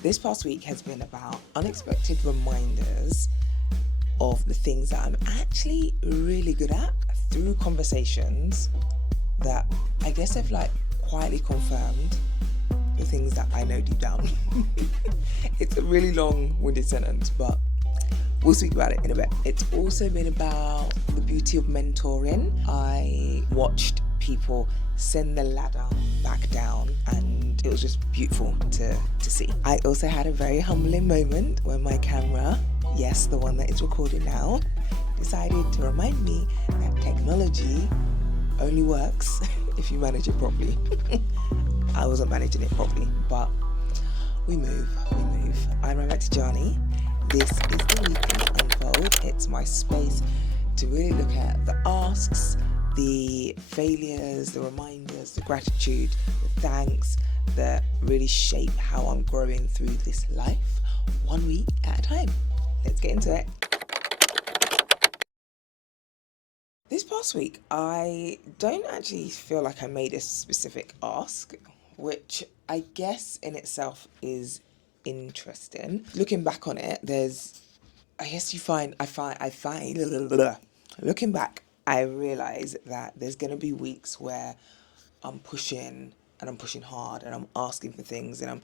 This past week has been about unexpected reminders of the things that I'm actually really good at through conversations that I guess have like quietly confirmed the things that I know deep down. It's a really long-winded sentence, but we'll speak about it in a bit. It's also been about the beauty of mentoring. I watched people send the ladder back down and it was just beautiful to see. I also had a very humbling moment when my camera, yes, the one that is recording now, decided to remind me that technology only works if you manage it properly. I wasn't managing it properly, but we move. I'm Ramette Johnny. This is the Weekly Unfold. It's my space to really look at the asks, the failures, the reminders, the gratitude, the thanks that really shape how I'm growing through this life, 1 week at a time. Let's get into it. This past week, I don't actually feel like I made a specific ask, which I guess in itself is interesting. Looking back on it, looking back, I realize that there's going to be weeks where I'm pushing and I'm pushing hard and I'm asking for things and I'm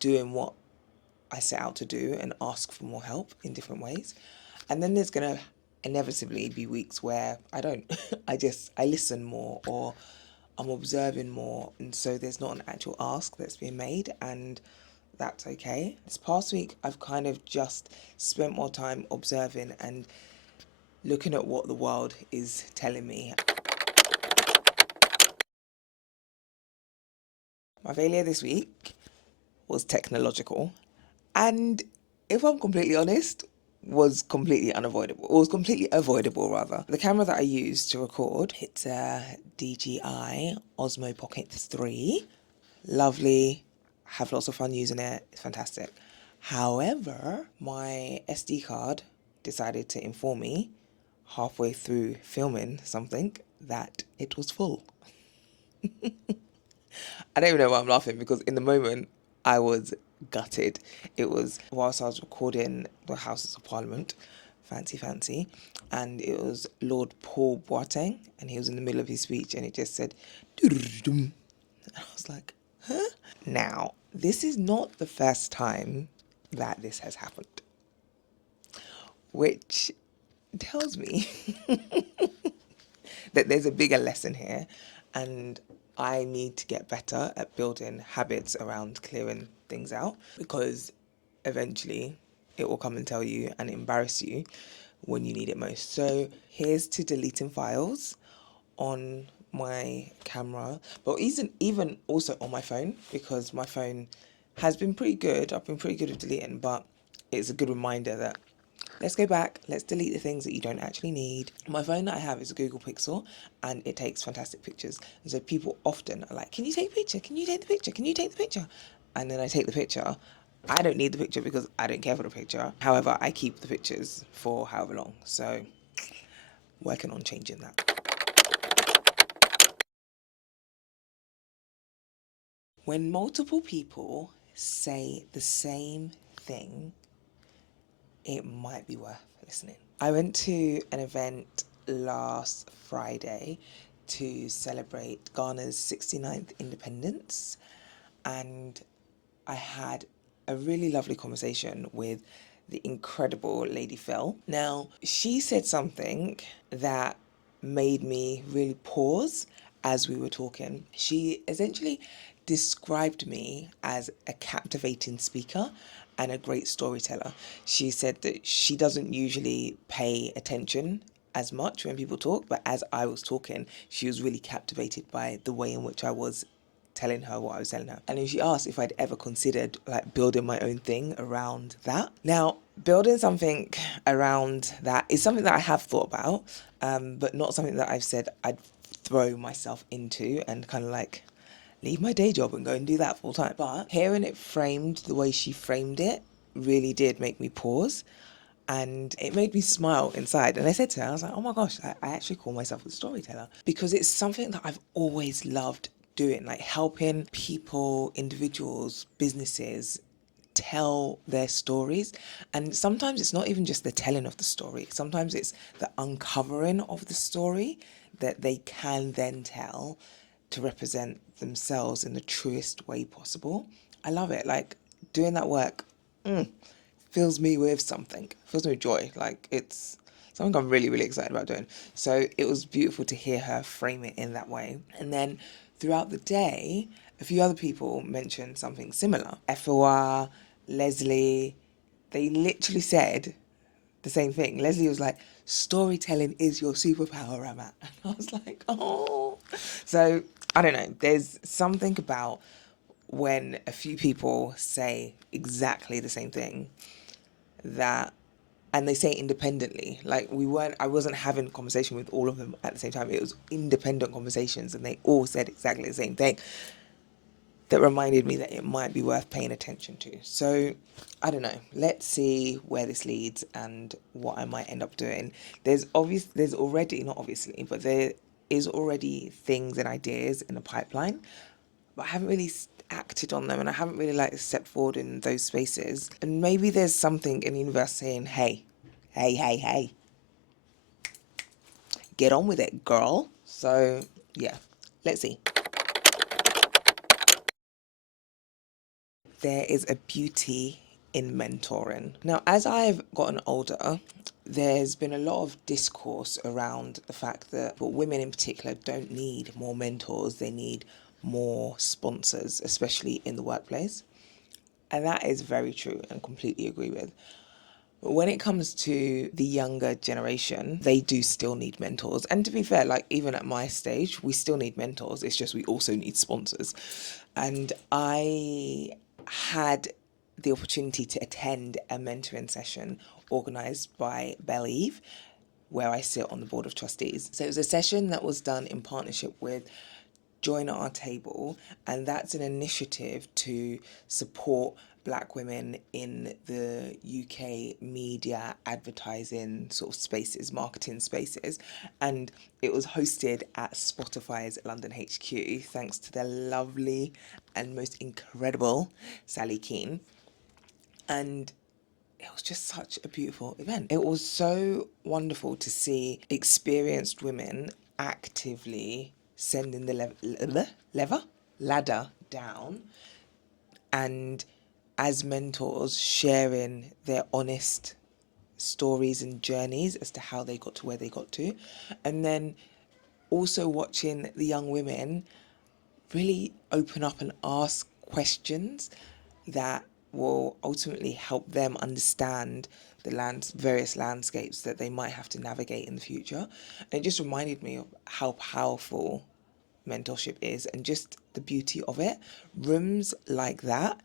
doing what I set out to do and ask for more help in different ways. And then there's going to inevitably be weeks where I don't. I listen more or I'm observing more. And so there's not an actual ask that's being made. And that's okay. This past week, I've kind of just spent more time observing and looking at what the world is telling me. My failure this week was technological. And if I'm completely honest, was completely unavoidable. Or was completely avoidable, rather. The camera that I used to record, it's a DJI Osmo Pocket 3. Lovely. Have lots of fun using it. It's fantastic. However, my SD card decided to inform me halfway through filming something that it was full. I don't even know why I'm laughing because in the moment I was gutted. It was whilst I was recording the Houses of Parliament, fancy, and it was Lord Paul Boateng, and he was in the middle of his speech, and it just said, "Doo-doo-doo-dum." And I was like, huh? Now, this is not the first time that this has happened, which tells me that there's a bigger lesson here, and I need to get better at building habits around clearing things out because eventually it will come and tell you and embarrass you when you need it most. So here's to deleting files on my camera, but even also on my phone, because my phone has been pretty good. I've been pretty good at deleting, but it's a good reminder that let's go back, let's delete the things that you don't actually need. My phone that I have is a Google Pixel and it takes fantastic pictures. And so people often are like, can you take a picture? Can you take the picture? Can you take the picture? And then I take the picture. I don't need the picture because I don't care for the picture. However, I keep the pictures for however long. So working on changing that. When multiple people say the same thing, it might be worth listening. I went to an event last Friday to celebrate Ghana's 69th independence, and I had a really lovely conversation with the incredible Lady Phil. Now, she said something that made me really pause as we were talking. She essentially described me as a captivating speaker and a great storyteller. She said that she doesn't usually pay attention as much when people talk, but as I was talking, she was really captivated by the way in which I was telling her what I was telling her. And then she asked if I'd ever considered like building my own thing around that. Now, building something around that is something that I have thought about, but not something that I've said I'd throw myself into and kind of like leave my day job and go and do that full time. But hearing it framed the way she framed it really did make me pause. And it made me smile inside. And I said to her, I was like, oh my gosh, I actually call myself a storyteller because it's something that I've always loved doing, like helping people, individuals, businesses tell their stories. And sometimes it's not even just the telling of the story, sometimes it's the uncovering of the story that they can then tell to represent themselves in the truest way possible. I love it. Like, doing that work fills me with something, fills me with joy. Like, it's something I'm really, really excited about doing. So it was beautiful to hear her frame it in that way. And then throughout the day, a few other people mentioned something similar. Efua, Leslie, they literally said the same thing. Leslie was like, storytelling is your superpower, Ramat. And I was like, oh. So I don't know. There's something about when a few people say exactly the same thing that, and they say it independently. Like, I wasn't having a conversation with all of them at the same time. It was independent conversations and they all said exactly the same thing that reminded me that it might be worth paying attention to. So I don't know. Let's see where this leads and what I might end up doing. There's already, not obviously, but there is already things and ideas in the pipeline, but I haven't really acted on them, and I haven't really like stepped forward in those spaces. And maybe there's something in the universe saying, hey, hey, get on with it, girl. So yeah, let's see. There is a beauty in mentoring. Now, as I've gotten older, there's been a lot of discourse around the fact that women in particular don't need more mentors, they need more sponsors, especially in the workplace. And that is very true and completely agree with. But when it comes to the younger generation, they do still need mentors. And to be fair, like even at my stage, we still need mentors. It's just we also need sponsors. And I had the opportunity to attend a mentoring session organized by BelEve, where I sit on the board of trustees. So it was a session that was done in partnership with Join Our Table, and that's an initiative to support Black women in the UK media, advertising sort of spaces, marketing spaces. And it was hosted at Spotify's London HQ, thanks to the lovely and most incredible Sally Keane. And it was just such a beautiful event. It was so wonderful to see experienced women actively sending the ladder down, and as mentors sharing their honest stories and journeys as to how they got to where they got to. And then also watching the young women really open up and ask questions that will ultimately help them understand the various landscapes that they might have to navigate in the future. And it just reminded me of how powerful mentorship is and just the beauty of it. Rooms like that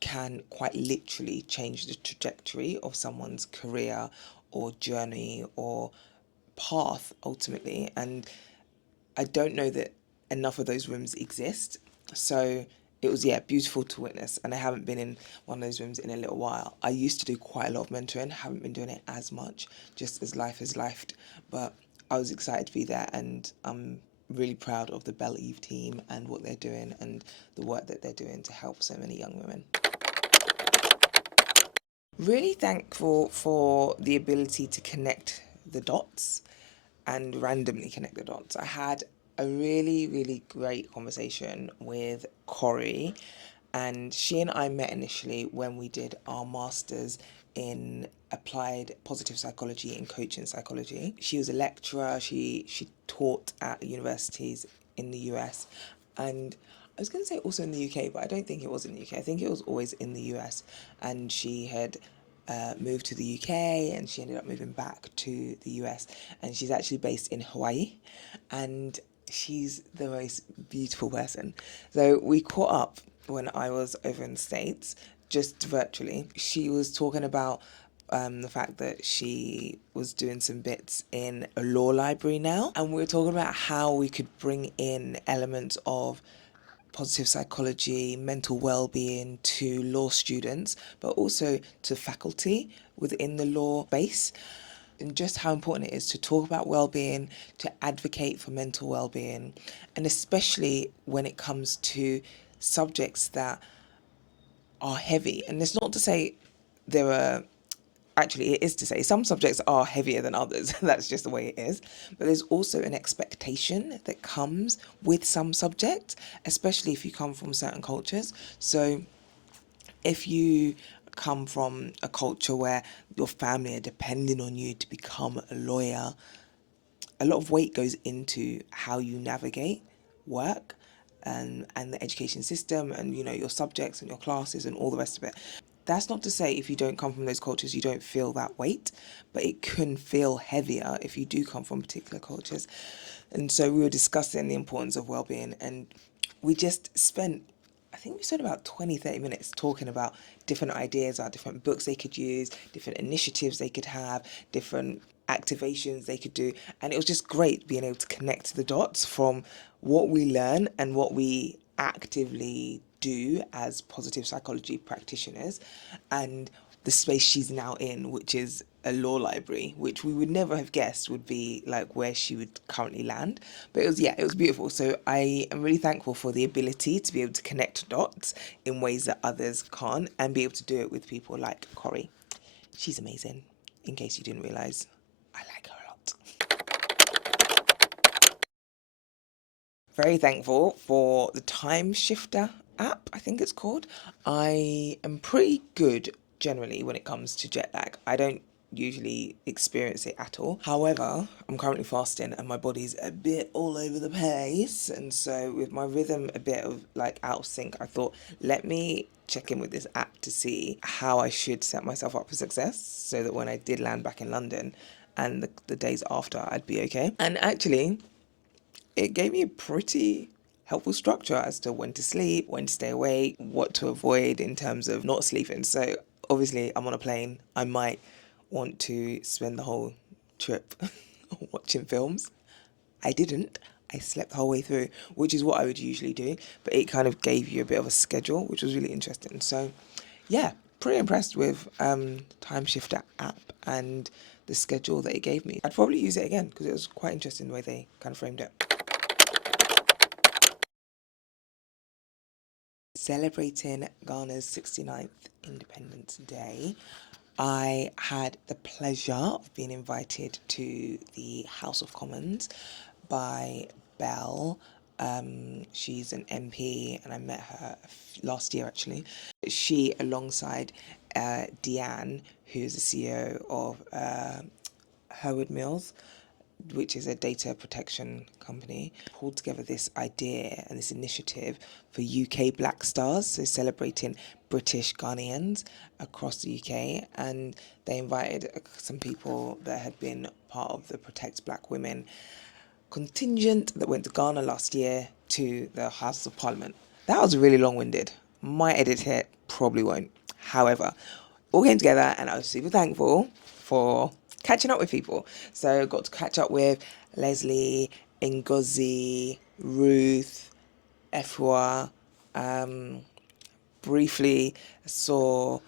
can quite literally change the trajectory of someone's career or journey or path ultimately. And I don't know that enough of those rooms exist. So it was, yeah, beautiful to witness. And I haven't been in one of those rooms in a little while. I used to do quite a lot of mentoring, haven't been doing it as much, just as life has lifed. But I was excited to be there, and I'm really proud of the BelEve team and what they're doing and the work that they're doing to help so many young women. Really thankful for the ability to connect the dots and randomly connect the dots. I had a really, really great conversation with Corey, and she and I met initially when we did our masters in applied positive psychology and coaching psychology. She was a lecturer. She taught at universities in the US, and I was going to say also in the UK, but I don't think it was in the UK. I think it was always in the US, and she had moved to the UK, and she ended up moving back to the US, and she's actually based in Hawaii, and she's the most beautiful person. So we caught up when I was over in the States, just virtually. She was talking about the fact that she was doing some bits in a law library now, and we were talking about how we could bring in elements of positive psychology, mental well-being to law students, but also to faculty within the law base, and just how important it is to talk about well-being, to advocate for mental well-being, and especially when it comes to subjects that are heavy. And it's not to say there are, actually, it is to say some subjects are heavier than others. That's just the way it is. But there's also an expectation that comes with some subjects, especially if you come from certain cultures. So if you come from a culture where your family are depending on you to become a lawyer, a lot of weight goes into how you navigate work and the education system and your subjects and your classes and all the rest of it. That's not to say if you don't come from those cultures you don't feel that weight, but it can feel heavier if you do come from particular cultures. And so we were discussing the importance of well-being, and we just spent, I think we spent about 20-30 minutes talking about different ideas, about different books they could use, different initiatives they could have, different activations they could do. And it was just great being able to connect the dots from what we learn and what we actively do as positive psychology practitioners and the space she's now in, which is a law library, which we would never have guessed would be like where she would currently land. But it was, yeah, it was beautiful. So I am really thankful for the ability to be able to connect dots in ways that others can't and be able to do it with people like Corrie. She's amazing, in case you didn't realize. I like her a lot. Very thankful for the Time Shifter app, I think it's called. I am pretty good generally when it comes to jet lag. I don't usually experience it at all. However, I'm currently fasting and my body's a bit all over the place. And so, with my rhythm a bit of like out of sync, I thought, let me check in with this app to see how I should set myself up for success so that when I did land back in London and the days after, I'd be okay. And actually, it gave me a pretty helpful structure as to when to sleep, when to stay awake, what to avoid in terms of not sleeping. So obviously, I'm on a plane. I might want to spend the whole trip watching films. I didn't. I slept the whole way through, which is what I would usually do. But it kind of gave you a bit of a schedule, which was really interesting. So, yeah, pretty impressed with Time Shifter app and the schedule that it gave me. I'd probably use it again because it was quite interesting the way they kind of framed it. Celebrating Ghana's 69th Independence Day, I had the pleasure of being invited to the House of Commons by Belle. She's an MP, and I met her last year actually. She, alongside Deanne, who's the CEO of Herwood Mills, which is a data protection company, pulled together this idea and this initiative for UK Black Stars, so celebrating British Ghanaians across the UK. And they invited some people that had been part of the Protect Black Women contingent that went to Ghana last year to the House of Parliament. That was really long-winded. Might edit it, probably won't. However, all came together and I was super thankful for catching up with people. So got to catch up with Leslie, Ngozi, Ruth, Efua, briefly saw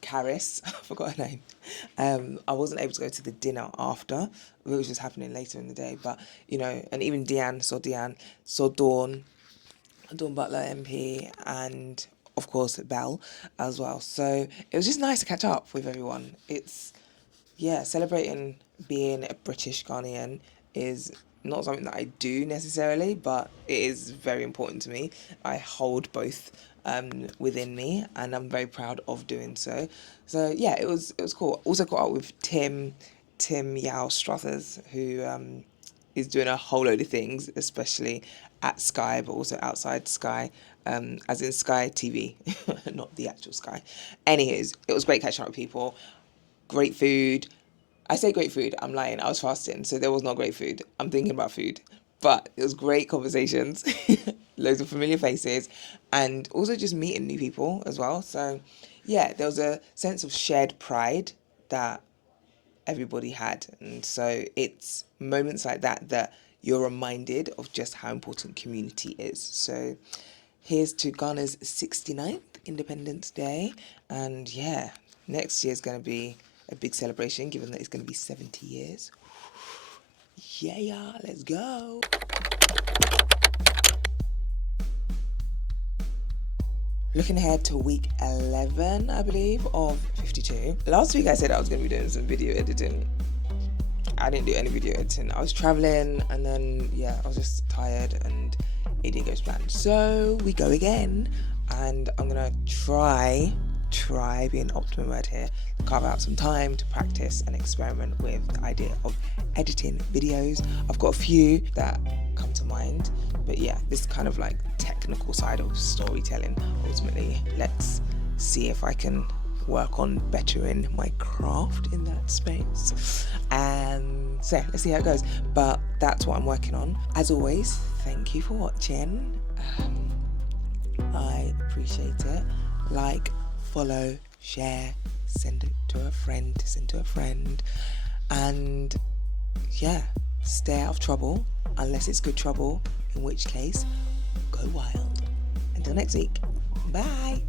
Caris, I forgot her name. I wasn't able to go to the dinner after, it was just happening later in the day. But and even Deanne, saw Dawn Butler MP, and of course Belle as well. So it was just nice to catch up with everyone. It's celebrating being a British Ghanaian is not something that I do necessarily, but it is very important to me. I hold both within me, and I'm very proud of doing so. So yeah, it was cool. Also caught up with Tim Yao Struthers, who is doing a whole load of things, especially at Sky, but also outside Sky, as in Sky TV, not the actual Sky. Anyways, it was great catching up with people. Great food. I say great food, I'm lying. I was fasting, so there was no great food. I'm thinking about food. But it was great conversations, loads of familiar faces, and also just meeting new people as well. So, yeah, there was a sense of shared pride that everybody had. And so it's moments like that that you're reminded of just how important community is. So here's to Ghana's 69th Independence Day. And yeah, next year's going to be a big celebration given that it's going to be 70 years. Yeah, let's go. looking ahead to week 11, I believe, of 52. Last week I said I was going to be doing some video editing. I didn't do any video editing. I was traveling, and then I was just tired and it didn't go as planned. So we go again, and I'm gonna try be an optimum word here, carve out some time to practice and experiment with the idea of editing videos. I've got a few that come to mind, but this kind of like technical side of storytelling. Ultimately, let's see if I can work on bettering my craft in that space. And so let's see how it goes. But that's what I'm working on. As always, thank you for watching. I appreciate it. Like, follow, share, send it to a friend, and stay out of trouble unless it's good trouble, in which case go wild. Until next week, bye.